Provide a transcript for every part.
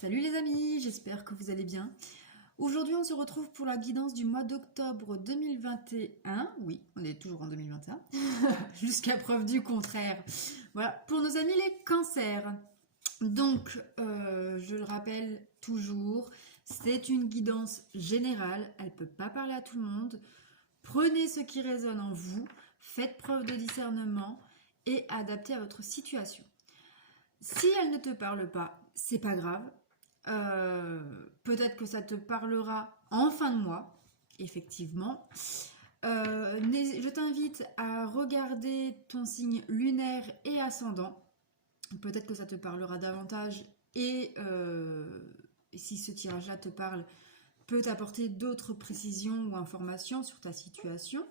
Salut les amis, j'espère que vous allez bien. Aujourd'hui, on se retrouve pour la guidance du mois d'octobre 2021. Oui, on est toujours en 2021, jusqu'à preuve du contraire. Voilà, pour nos amis les cancers. Donc, je le rappelle toujours, c'est une guidance générale, elle ne peut pas parler à tout le monde. Prenez ce qui résonne en vous, faites preuve de discernement et adaptez à votre situation. Si elle ne te parle pas, c'est pas grave. Peut-être que ça te parlera en fin de mois, effectivement. Je t'invite à regarder ton signe lunaire et ascendant. Peut-être que ça te parlera davantage et si ce tirage-là te parle, peut t'apporter d'autres précisions ou informations sur ta situation.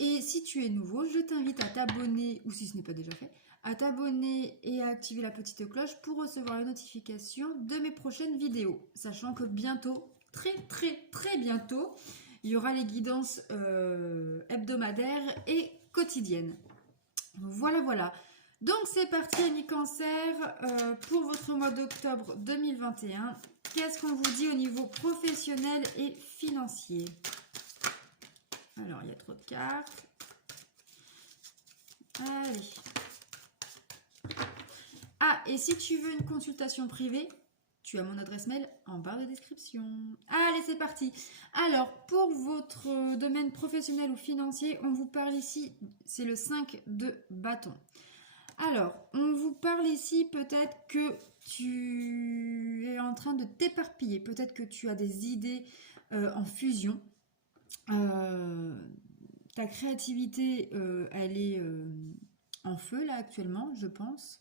Et si tu es nouveau, je t'invite à t'abonner, ou si ce n'est pas déjà fait, à t'abonner et à activer la petite cloche pour recevoir les notifications de mes prochaines vidéos. Sachant que bientôt, très bientôt, il y aura les guidances hebdomadaires et quotidiennes. Voilà. Donc c'est parti Amis Cancer pour votre mois d'octobre 2021. Qu'est-ce qu'on vous dit au niveau professionnel et financier ? Alors, il y a trop de cartes. Allez. Ah, et si tu veux une consultation privée, tu as mon adresse mail en barre de description. Allez, c'est parti. Alors, pour votre domaine professionnel ou financier, on vous parle ici, c'est le 5 de bâton. Alors, on vous parle ici peut-être que tu es en train de t'éparpiller. Peut-être que tu as des idées en fusion. Ta créativité, elle est en feu là actuellement, je pense.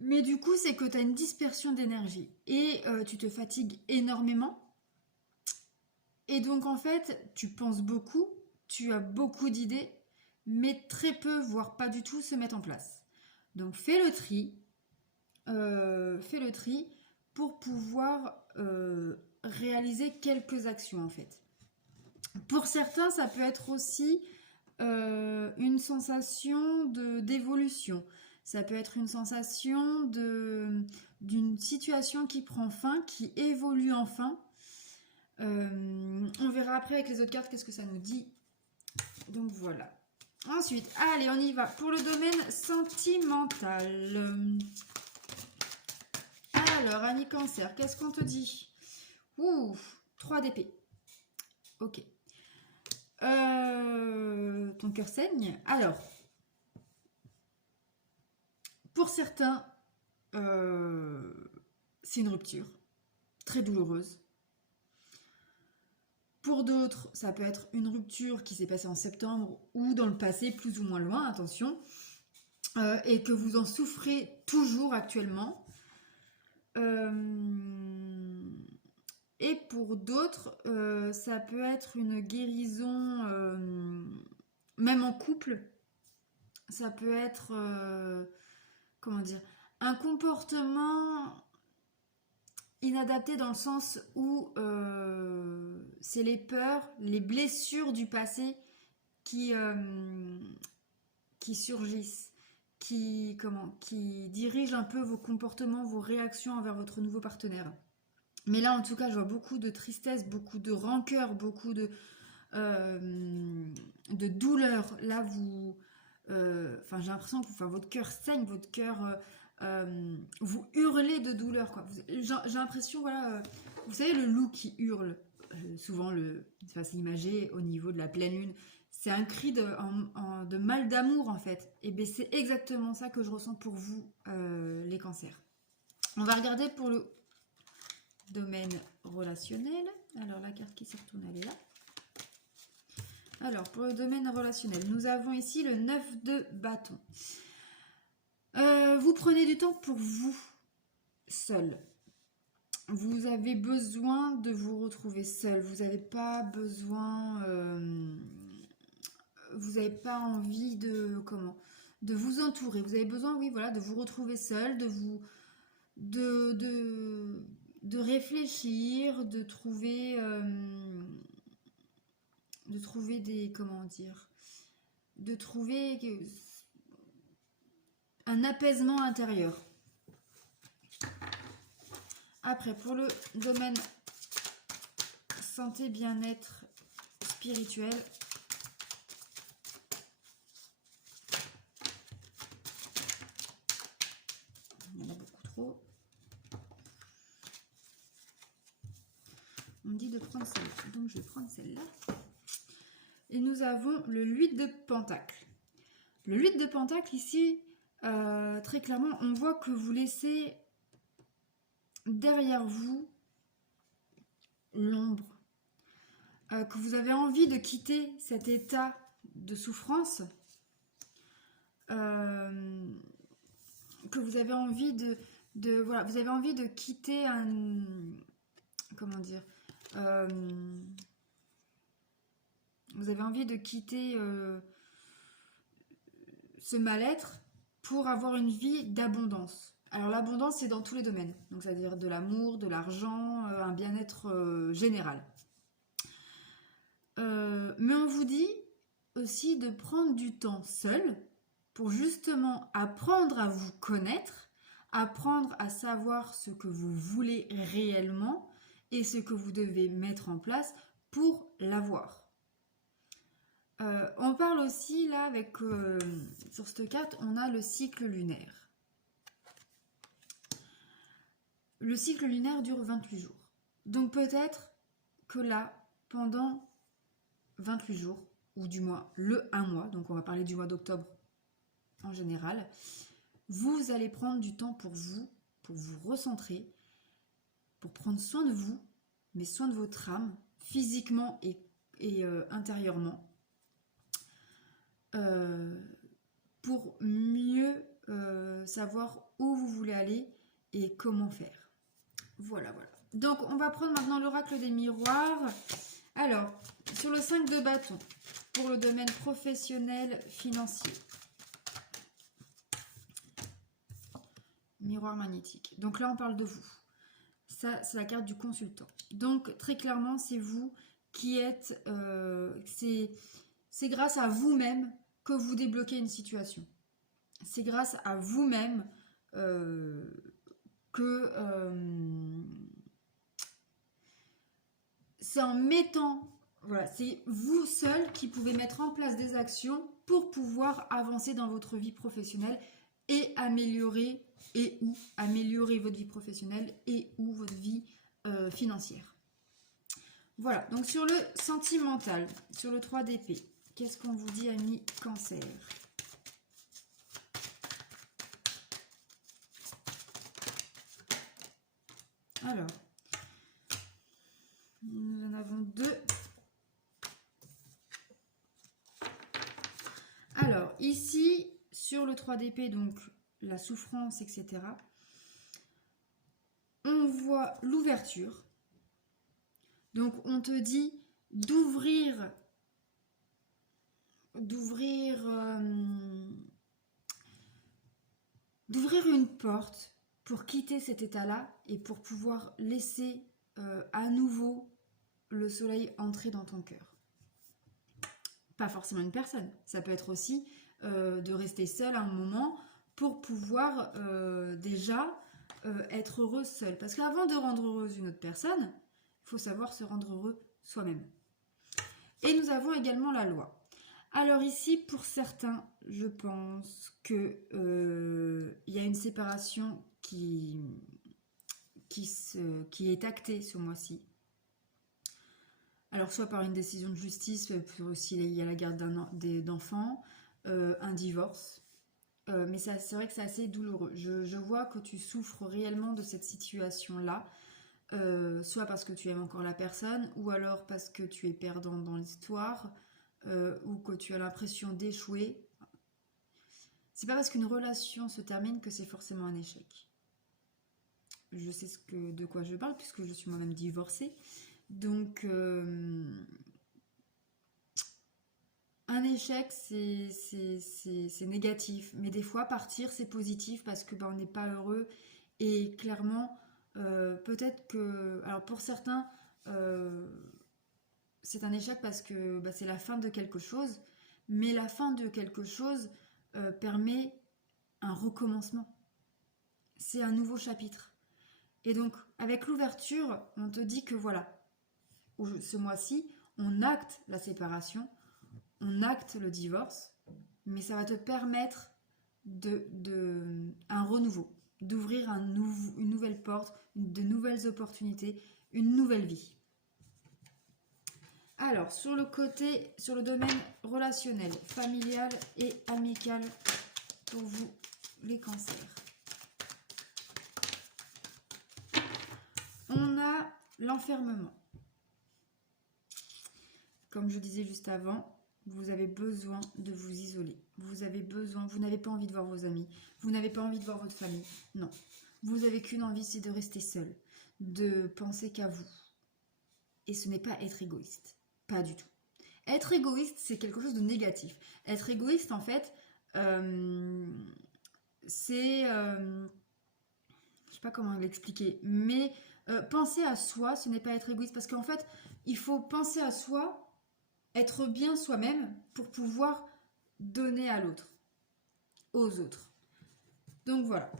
Mais du coup, c'est que tu as une dispersion d'énergie et tu te fatigues énormément. Et donc, en fait, tu penses beaucoup, tu as beaucoup d'idées, mais très peu, voire pas du tout, se mettent en place. Donc, fais le tri pour pouvoir réaliser quelques actions, en fait. Pour certains, ça peut être aussi une sensation d'évolution. Ça peut être une sensation d'une situation qui prend fin, qui évolue enfin. On verra après avec les autres cartes qu'est-ce que ça nous dit. Donc voilà. Ensuite, allez, on y va. Pour le domaine sentimental. Alors, Amis Cancer, qu'est-ce qu'on te dit? Ouh, 3 d'épée. Ok. Ton cœur saigne. Alors, pour certains, c'est une rupture très douloureuse. Pour d'autres, ça peut être une rupture qui s'est passée en septembre ou dans le passé, plus ou moins loin, attention, et que vous en souffrez toujours actuellement. Et pour d'autres, ça peut être une guérison, même en couple. Ça peut être, comment dire, un comportement inadapté dans le sens où c'est les peurs, les blessures du passé qui surgissent, qui dirigent un peu vos comportements, vos réactions envers votre nouveau partenaire. Mais là, en tout cas, je vois beaucoup de tristesse, beaucoup de rancœur, beaucoup de douleur. Là, j'ai l'impression que votre cœur saigne, votre cœur, vous hurlez de douleur, quoi. J'ai l'impression, voilà, vous savez, le loup qui hurle, souvent, c'est imagé au niveau de la pleine lune. C'est un cri de mal d'amour, en fait. Et bien, c'est exactement ça que je ressens pour vous, les cancers. On va regarder pour le domaine relationnel. Alors, la carte qui se retourne, elle est là. Alors, pour le domaine relationnel, nous avons ici le 9 de bâton. Vous prenez du temps pour vous, seul. Vous avez besoin de vous retrouver seul. Vous n'avez pas besoin... vous n'avez pas envie de vous entourer. Vous avez besoin, oui, voilà, de vous retrouver seul, de réfléchir, de trouver un apaisement intérieur. Après, pour le domaine santé, bien-être spirituel, il y en a beaucoup trop. On me dit de prendre celle-là, donc je vais prendre celle-là. Et nous avons le 8 de Pentacle. Le 8 de Pentacle, ici, très clairement, on voit que vous laissez derrière vous l'ombre. Que vous avez envie de quitter cet état de souffrance. Que vous avez envie voilà, vous avez envie de quitter un... Comment dire vous avez envie de quitter ce mal-être pour avoir une vie d'abondance. Alors l'abondance, c'est dans tous les domaines. Donc c'est-à-dire de l'amour, de l'argent, un bien-être général. Mais on vous dit aussi de prendre du temps seul pour justement apprendre à vous connaître, apprendre à savoir ce que vous voulez réellement et ce que vous devez mettre en place pour l'avoir. On parle aussi là avec sur cette carte, on a le cycle lunaire. Le cycle lunaire dure 28 jours. Donc peut-être que là, pendant 28 jours, ou du moins un mois, donc on va parler du mois d'octobre en général, vous allez prendre du temps pour vous recentrer, pour prendre soin de vous, mais soin de votre âme, physiquement et intérieurement, pour mieux savoir où vous voulez aller et comment faire. Voilà. Donc, on va prendre maintenant l'oracle des miroirs. Alors, sur le 5 de bâton, pour le domaine professionnel, financier. Miroir magnétique. Donc là, on parle de vous. Ça, c'est la carte du consultant. Donc, très clairement, c'est vous qui êtes... c'est grâce à vous-même que vous débloquez une situation. C'est grâce à vous-même c'est en mettant... Voilà, c'est vous seul qui pouvez mettre en place des actions pour pouvoir avancer dans votre vie professionnelle et améliorer votre vie professionnelle et ou votre vie financière. Voilà, donc sur le sentimental, sur le 3 d'épée, qu'est-ce qu'on vous dit, amis Cancer? Alors, nous en avons deux. Alors, ici, sur le 3 d'épée, donc la souffrance, etc., on voit l'ouverture. Donc, on te dit d'ouvrir une porte pour quitter cet état-là et pour pouvoir laisser à nouveau le soleil entrer dans ton cœur. Pas forcément une personne, ça peut être aussi de rester seul un moment pour pouvoir déjà être heureux seul. Parce qu'avant de rendre heureuse une autre personne, il faut savoir se rendre heureux soi-même. Et nous avons également la loi. Alors ici, pour certains, je pense que y a une séparation qui est actée ce mois-ci. Alors soit par une décision de justice, aussi il y a la garde d'enfants, un divorce. Mais c'est vrai que c'est assez douloureux. Je vois que tu souffres réellement de cette situation-là. Soit parce que tu aimes encore la personne, ou alors parce que tu es perdant dans l'histoire, ou que tu as l'impression d'échouer. C'est pas parce qu'une relation se termine que c'est forcément un échec. Je sais de quoi je parle, puisque je suis moi-même divorcée. Donc, un échec, c'est négatif. Mais des fois, partir, c'est positif parce que on n'est pas heureux. Et clairement... peut-être que, alors pour certains, c'est un échec parce que c'est la fin de quelque chose, mais la fin de quelque chose permet un recommencement. C'est un nouveau chapitre. Et donc, avec l'ouverture, on te dit que voilà, ce mois-ci, on acte la séparation, on acte le divorce, mais ça va te permettre un renouveau, d'ouvrir une nouvelle porte, de nouvelles opportunités, une nouvelle vie. Alors, sur le domaine relationnel, familial et amical, pour vous, les cancers. On a l'enfermement. Comme je disais juste avant, vous avez besoin de vous isoler. Vous n'avez pas envie de voir vos amis. Vous n'avez pas envie de voir votre famille. Non. Vous avez qu'une envie, c'est de rester seul. De penser qu'à vous. Et ce n'est pas être égoïste. Pas du tout. Être égoïste, c'est quelque chose de négatif. Être égoïste, en fait, c'est... je sais pas comment l'expliquer, mais penser à soi, ce n'est pas être égoïste. Parce qu'en fait, il faut penser à soi, être bien soi-même pour pouvoir donner à l'autre, aux autres. Donc voilà.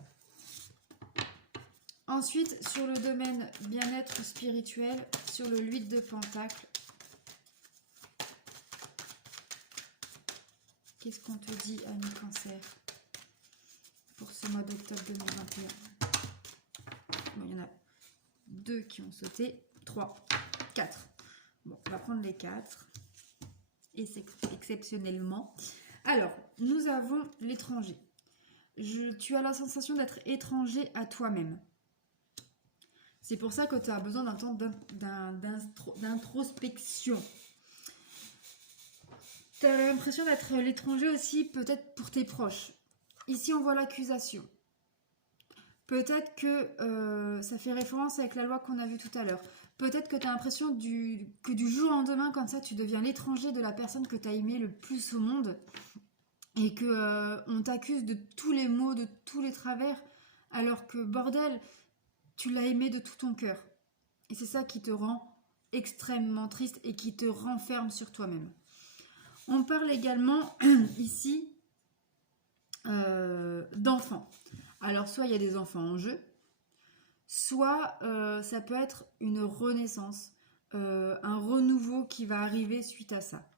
Ensuite, sur le domaine bien-être spirituel, sur le 8 de Pentacle, qu'est-ce qu'on te dit, ami Cancer, pour ce mois d'octobre 2021? Bon, il y en a 2 qui ont sauté, 3, 4. Bon, on va prendre les 4. Et c'est exceptionnellement. Alors, nous avons l'étranger. Tu as la sensation d'être étranger à toi-même. C'est pour ça que tu as besoin d'un temps d'introspection. Tu as l'impression d'être l'étranger aussi, peut-être pour tes proches. Ici, on voit l'accusation. Peut-être que ça fait référence avec la loi qu'on a vue tout à l'heure. Peut-être que tu as l'impression que du jour au lendemain, comme ça, tu deviens l'étranger de la personne que tu as aimé le plus au monde. Et que on t'accuse de tous les maux, de tous les travers. Alors que, bordel, tu l'as aimé de tout ton cœur. Et c'est ça qui te rend extrêmement triste et qui te renferme sur toi-même. On parle également ici d'enfants. Alors, soit il y a des enfants en jeu, soit ça peut être une renaissance, un renouveau qui va arriver suite à ça.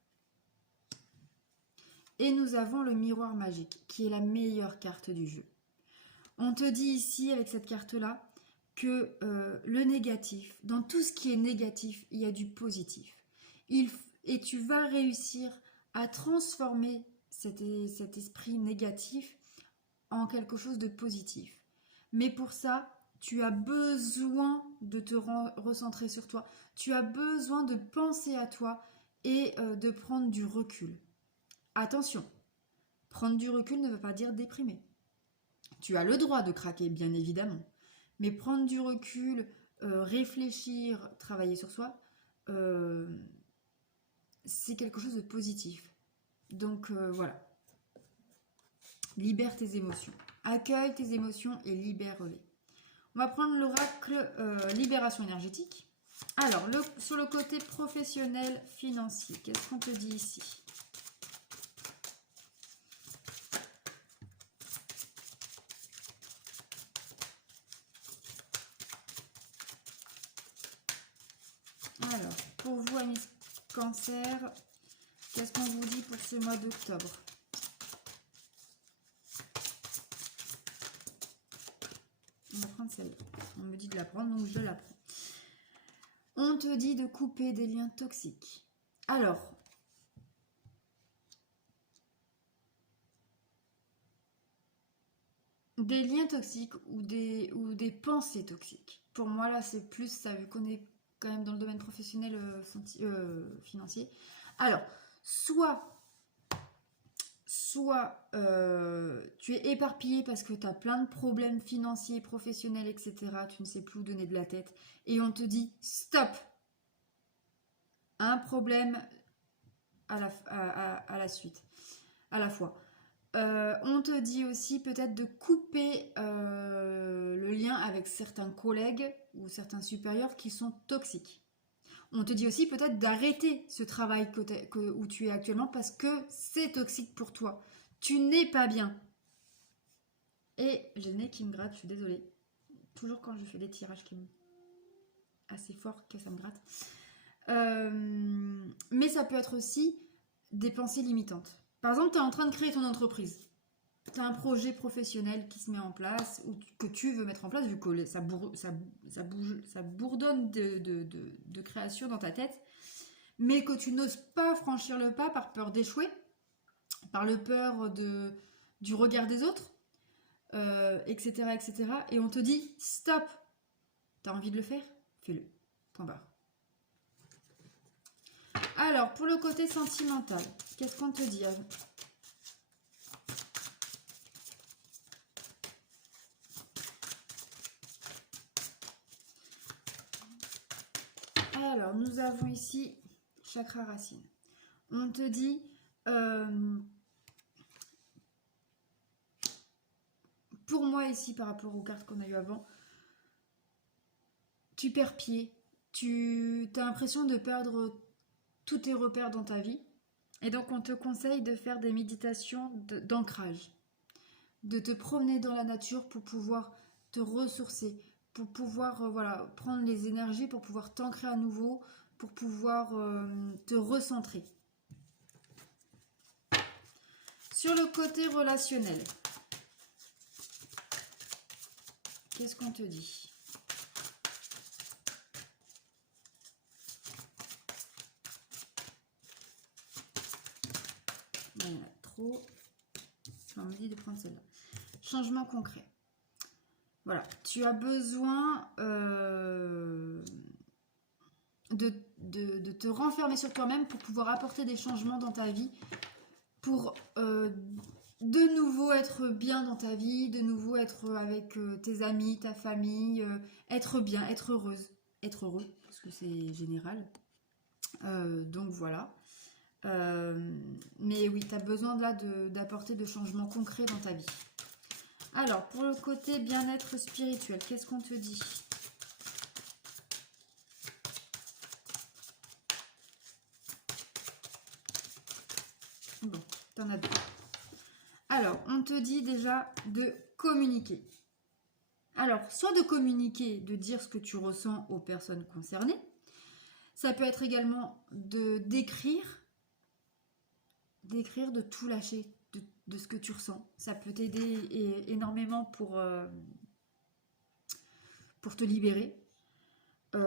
Et nous avons le miroir magique, qui est la meilleure carte du jeu. On te dit ici, avec cette carte-là, que le négatif, dans tout ce qui est négatif, il y a du positif. Et tu vas réussir à transformer cet esprit négatif en quelque chose de positif. Mais pour ça, tu as besoin de te recentrer sur toi. Tu as besoin de penser à toi et de prendre du recul. Attention, prendre du recul ne veut pas dire déprimer. Tu as le droit de craquer, bien évidemment. Mais prendre du recul, réfléchir, travailler sur soi, c'est quelque chose de positif. Donc voilà. Libère tes émotions. Accueille tes émotions et libère-les. On va prendre l'oracle libération énergétique. Alors, sur le côté professionnel, financier, qu'est-ce qu'on te dit ici ? Alors, pour vous, amis Cancer, qu'est-ce qu'on vous dit pour ce mois d'octobre ? On va prendre celle-là. On me dit de la prendre, donc je la prends. On te dit de couper des liens toxiques. Alors, des liens toxiques ou des pensées toxiques. Pour moi, là, c'est plus ça, vu qu'on est quand même dans le domaine professionnel financier. Alors, soit tu es éparpillé parce que tu as plein de problèmes financiers, professionnels, etc. Tu ne sais plus où donner de la tête. Et on te dit, stop! Un problème à la suite, à la fois. On te dit aussi peut-être de couper le lien avec certains collègues ou certains supérieurs qui sont toxiques. On te dit aussi peut-être d'arrêter ce travail où tu es actuellement parce que c'est toxique pour toi. Tu n'es pas bien. Et j'ai le nez qui me gratte, je suis désolée. toujours quand je fais des tirages qui me assez fort que ça me gratte. Mais ça peut être aussi des pensées limitantes. Par exemple, tu es en train de créer ton entreprise. Tu as un projet professionnel qui se met en place ou que tu veux mettre en place vu que ça bourdonne de création dans ta tête, mais que tu n'oses pas franchir le pas par peur d'échouer, par le peur du regard des autres, etc., etc. Et on te dit stop, t'as envie de le faire, fais-le. Point barre. Alors, pour le côté sentimental, qu'est-ce qu'on te dit? Alors, nous avons ici chakra racine. On te dit pour moi ici, par rapport aux cartes qu'on a eues avant, tu perds pied. Tu as l'impression de perdre tous tes repères dans ta vie. Et donc, on te conseille de faire des méditations d'ancrage. De te promener dans la nature pour pouvoir te ressourcer, pour pouvoir voilà, prendre les énergies, pour pouvoir t'ancrer à nouveau, pour pouvoir te recentrer. Sur le côté relationnel, qu'est-ce qu'on te dit? Il y en a trop. On me dit de prendre celle-là. Changement concret. Voilà, tu as besoin de te renfermer sur toi-même pour pouvoir apporter des changements dans ta vie, pour de nouveau être bien dans ta vie, de nouveau être avec tes amis, ta famille, être bien, être heureuse, être heureux, parce que c'est général. Donc voilà. Mais oui, tu as besoin là d'apporter de changements concrets dans ta vie. Alors, pour le côté bien-être spirituel, qu'est-ce qu'on te dit? Bon, t'en as deux. Alors, on te dit déjà de communiquer. Alors, soit de communiquer, de dire ce que tu ressens aux personnes concernées. Ça peut être également d'écrire, de tout lâcher, de ce que tu ressens. Ça peut t'aider énormément pour te libérer. Ça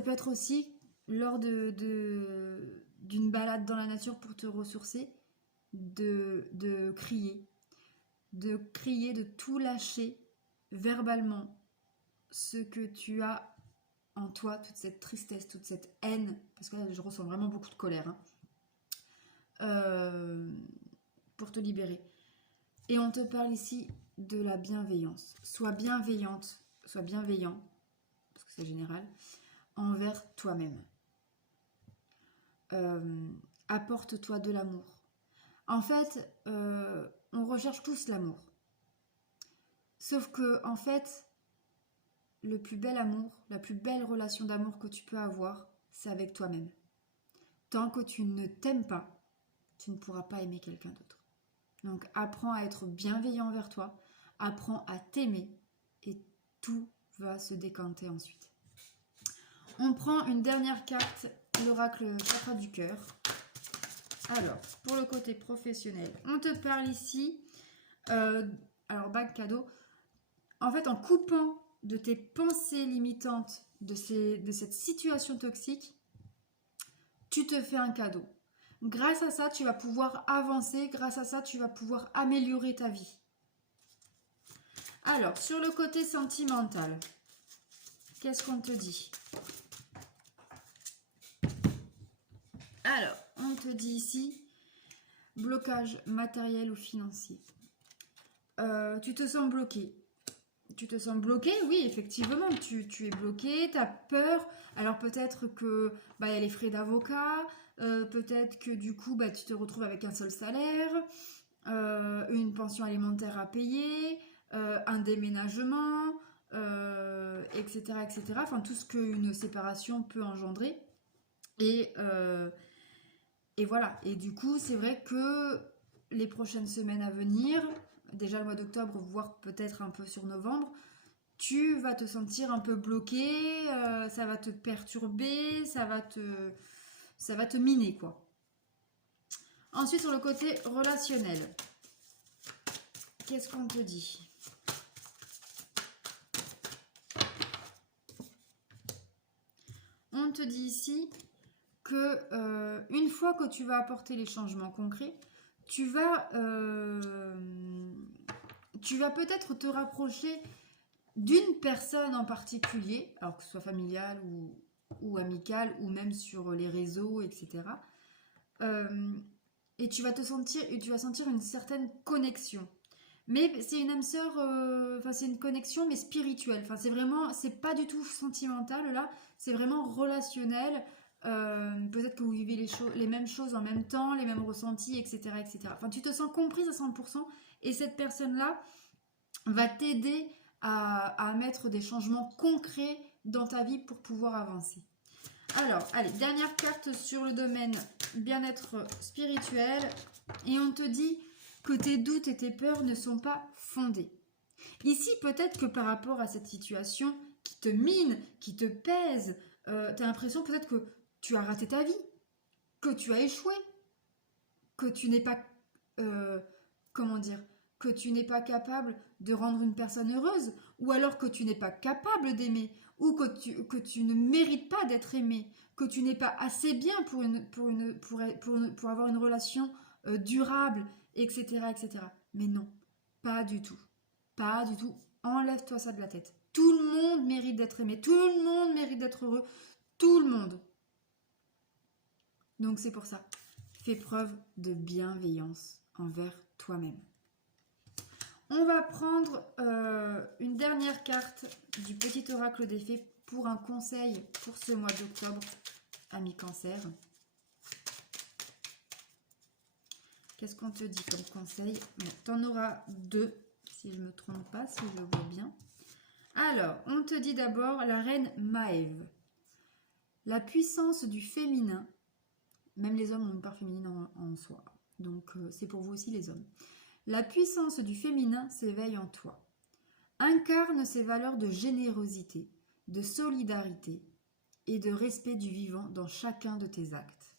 peut être aussi lors d'une balade dans la nature pour te ressourcer, de crier, de tout lâcher verbalement, ce que tu as en toi, toute cette tristesse, toute cette haine, parce que là je ressens vraiment beaucoup de colère, pour te libérer. Et on te parle ici de la bienveillance. Sois bienveillante, sois bienveillant, parce que c'est général, envers toi-même. Apporte-toi de l'amour. En fait, on recherche tous l'amour. Sauf que, en fait, le plus bel amour, la plus belle relation d'amour que tu peux avoir, c'est avec toi-même. Tant que tu ne t'aimes pas, tu ne pourras pas aimer quelqu'un d'autre. Donc apprends à être bienveillant envers toi, apprends à t'aimer et tout va se décanter ensuite. On prend une dernière carte, l'oracle chakra du cœur. Alors, pour le côté professionnel, on te parle ici, alors bague cadeau, en fait en coupant de tes pensées limitantes, de cette situation toxique, tu te fais un cadeau. Grâce à ça, tu vas pouvoir avancer. Grâce à ça, tu vas pouvoir améliorer ta vie. Alors, sur le côté sentimental, qu'est-ce qu'on te dit? Alors, on te dit ici, blocage matériel ou financier. Tu te sens bloqué. Tu te sens bloqué, oui, effectivement, tu es bloqué, tu as peur. Alors peut-être que y a les frais d'avocat, peut-être que du coup tu te retrouves avec un seul salaire, une pension alimentaire à payer, un déménagement, etc., etc. Enfin, tout ce qu'une séparation peut engendrer. Et voilà. Et du coup, c'est vrai que les prochaines semaines à venir, déjà le mois d'octobre, voire peut-être un peu sur novembre, tu vas te sentir un peu bloqué, ça va te perturber, ça va te miner, quoi. Ensuite, sur le côté relationnel, qu'est-ce qu'on te dit? On te dit ici que une fois que tu vas apporter les changements concrets, tu vas peut-être te rapprocher d'une personne en particulier, alors que ce soit familiale ou amicale, ou même sur les réseaux, etc. Et tu vas sentir une certaine connexion. Mais c'est une âme sœur, c'est une connexion mais spirituelle. Enfin, c'est pas du tout sentimental là, c'est vraiment relationnel. Peut-être que vous vivez les mêmes choses en même temps, les mêmes ressentis, etc., etc. Enfin, tu te sens comprise à 100% et cette personne-là va t'aider à mettre des changements concrets dans ta vie pour pouvoir avancer. Alors, allez, dernière carte sur le domaine bien-être spirituel. Et on te dit que tes doutes et tes peurs ne sont pas fondés. Ici, peut-être que par rapport à cette situation qui te mine, qui te pèse, tu as l'impression peut-être que tu as raté ta vie, que tu as échoué, que tu n'es pas... comment dire, que tu n'es pas capable de rendre une personne heureuse, ou alors que tu n'es pas capable d'aimer, ou que tu ne mérites pas d'être aimé, que tu n'es pas assez bien pour avoir une relation durable, etc., etc. Mais non, pas du tout. Pas du tout. Enlève-toi ça de la tête. Tout le monde mérite d'être aimé, tout le monde mérite d'être heureux, tout le monde. Donc c'est pour ça, fais preuve de bienveillance envers toi-même. On va prendre une dernière carte du petit oracle des fées pour un conseil pour ce mois d'octobre, ami Cancer. Qu'est-ce qu'on te dit comme conseil? T'en auras deux, si je ne me trompe pas, si je vois bien. Alors, on te dit d'abord la reine Maëve. La puissance du féminin, même les hommes ont une part féminine en soi, donc c'est pour vous aussi les hommes. La puissance du féminin s'éveille en toi. Incarne ces valeurs de générosité, de solidarité et de respect du vivant dans chacun de tes actes.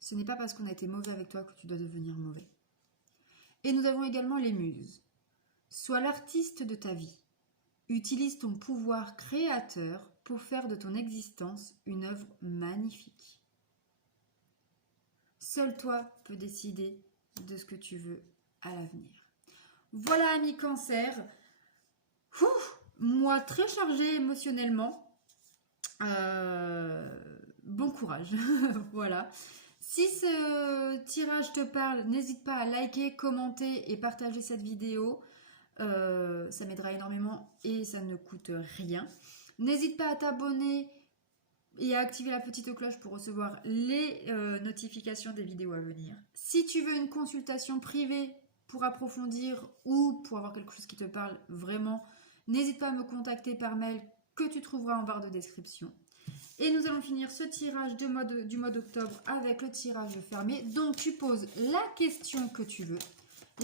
Ce n'est pas parce qu'on a été mauvais avec toi que tu dois devenir mauvais. Et nous avons également les muses. Sois l'artiste de ta vie. Utilise ton pouvoir créateur pour faire de ton existence une œuvre magnifique. Seul toi peux décider de ce que tu veux à l'avenir. Voilà, amis Cancer. Moi, très chargée émotionnellement. Bon courage. Voilà. Si ce tirage te parle, n'hésite pas à liker, commenter et partager cette vidéo. Ça m'aidera énormément et ça ne coûte rien. N'hésite pas à t'abonner et à activer la petite cloche pour recevoir les notifications des vidéos à venir. Si tu veux une consultation privée pour approfondir ou pour avoir quelque chose qui te parle vraiment, n'hésite pas à me contacter par mail que tu trouveras en barre de description. Et nous allons finir ce tirage du mois d'octobre avec le tirage fermé. Donc tu poses la question que tu veux.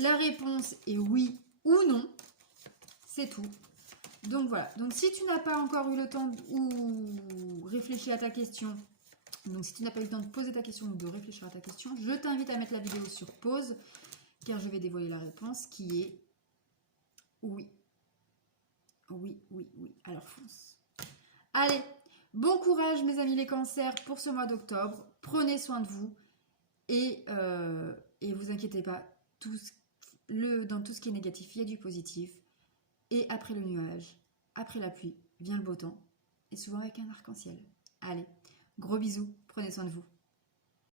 La réponse est oui ou non. C'est tout. Donc voilà. Donc si tu n'as pas encore eu le temps ou réfléchi à ta question, donc si tu n'as pas eu le temps de poser ta question ou de réfléchir à ta question, je t'invite à mettre la vidéo sur pause car je vais dévoiler la réponse qui est oui. Oui, oui, oui. Alors fonce. Allez, bon courage mes amis les cancers pour ce mois d'octobre. Prenez soin de vous et vous inquiétez pas, dans tout ce qui est négatif, il y a du positif. Et après le nuage, après la pluie, vient le beau temps. Et souvent avec un arc-en-ciel. Allez, gros bisous, prenez soin de vous.